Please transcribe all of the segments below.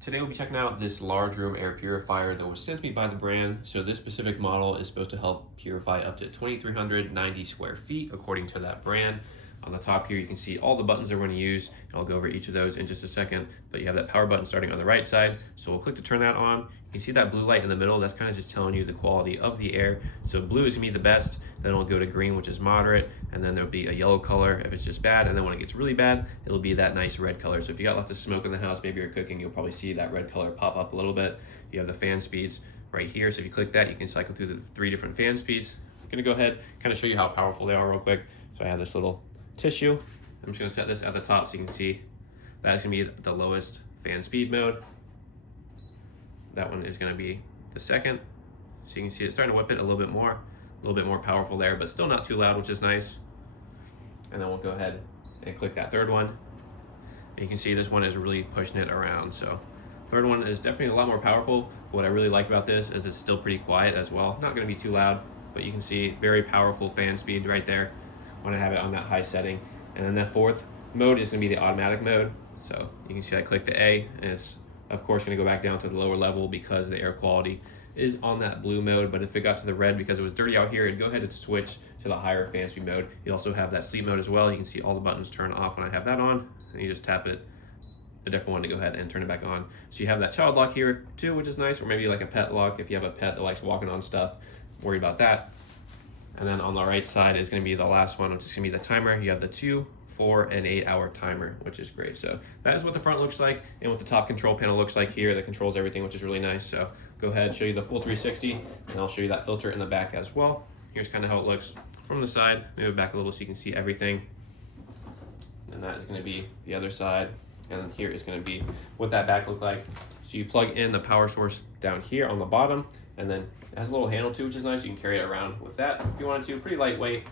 Today we'll be checking out this large room air purifier that was sent to me by the brand. So this specific model is supposed to help purify up to 2,390 square feet according to that brand. On the top here you can see all the buttons that we're going to use. I'll go over each of those in just a second, but you have that power button starting on the right side. So we'll click to turn that on. You can see that blue light in the middle. That's kind of just telling you the quality of the air. So blue is going to be the best, then it'll go to green, which is moderate, and then there'll be a yellow color if it's just bad, and then when it gets really bad, it'll be that nice red color. So if you got lots of smoke in the house, maybe you're cooking, you'll probably see that red color pop up a little bit. You have the fan speeds right here, so if you click that, you can cycle through the 3 different fan speeds. I'm gonna go ahead, kind of show you how powerful they are real quick. So I have this little tissue. I'm just gonna set this at the top so you can see that's gonna be the lowest fan speed mode. That one is gonna be the second. So you can see it's starting to whip it a little bit more powerful there, but still not too loud, which is nice. And then we'll go ahead and click that third one. And you can see this one is really pushing it around. So third one is definitely a lot more powerful. What I really like about this is it's still pretty quiet as well. Not gonna be too loud, but you can see very powerful fan speed right there when I have it on that high setting. And then that fourth mode is gonna be the automatic mode. So you can see I click the A, and it's of course gonna go back down to the lower level because the air quality is on that blue mode. But if it got to the red because it was dirty out here, it'd go ahead and switch to the higher fan speed mode. You also have that sleep mode as well. You can see all the buttons turn off when I have that on, and you just tap it, a different one, to go ahead and turn it back on. So you have that child lock here too, which is nice, or maybe like a pet lock if you have a pet that likes walking on stuff, worry about that. And then on the right side is gonna be the last one, which is gonna be the timer. You have the 2, 4, and 8 hour timer, which is great. So that is what the front looks like, and what the top control panel looks like here that controls everything, which is really nice. So go ahead, show you the full 360, and I'll show you that filter in the back as well. Here's kind of how it looks from the side. Move it back a little so you can see everything. And that is gonna be the other side. And then here is gonna be what that back looks like. So you plug in the power source down here on the bottom, and then it has a little handle too, which is nice. You can carry it around with that if you wanted to, pretty lightweight.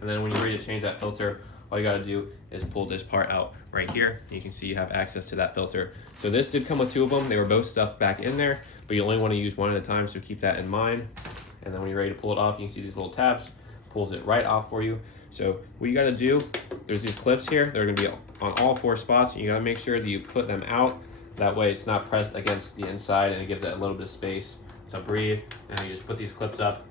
And then when you're ready to change that filter, all you gotta do is pull this part out right here. And you can see you have access to that filter. So this did come with 2 of them. They were both stuffed back in there, but you only wanna use one at a time, so keep that in mind. And then when you're ready to pull it off, you can see these little tabs, pulls it right off for you. So what you gotta do, there's these clips here. They're gonna be on all 4 spots. You gotta make sure that you put them out. That way it's not pressed against the inside, and it gives it a little bit of space to breathe. And you just put these clips up,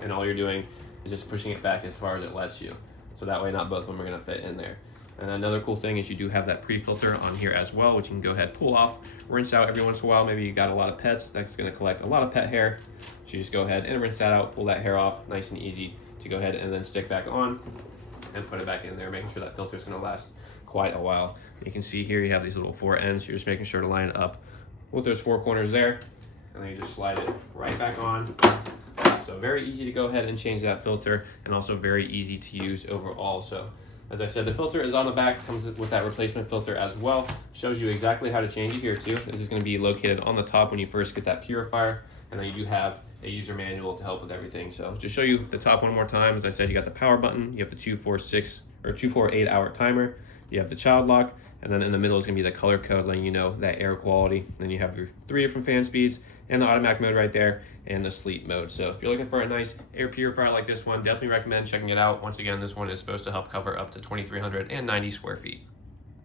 and all you're doing is just pushing it back as far as it lets you. So that way not both of them are gonna fit in there. And another cool thing is you do have that pre-filter on here as well, which you can go ahead, pull off, rinse out every once in a while. Maybe you got a lot of pets, that's gonna collect a lot of pet hair. So you just go ahead and rinse that out, pull that hair off, nice and easy to go ahead and then stick back on and put it back in there, making sure that filter is gonna last quite a while. You can see here you have these little 4 ends. You're just making sure to line it up with those 4 corners there, and then you just slide it right back on. So very easy to go ahead and change that filter, and also very easy to use overall. So as I said, the filter is on the back, comes with that replacement filter as well. Shows you exactly how to change it here too. This is gonna be located on the top when you first get that purifier, and then you do have a user manual to help with everything. So just show you the top one more time. As I said, you got the power button, you have the 2, 4, 6, or 2, 4, 8 hour timer, you have the child lock, and then in the middle is gonna be the color code letting you know that air quality. Then you have your 3 different fan speeds, and the automatic mode right there, and the sleep mode. So if you're looking for a nice air purifier like this one, definitely recommend checking it out. Once again, this one is supposed to help cover up to 2,390 square feet.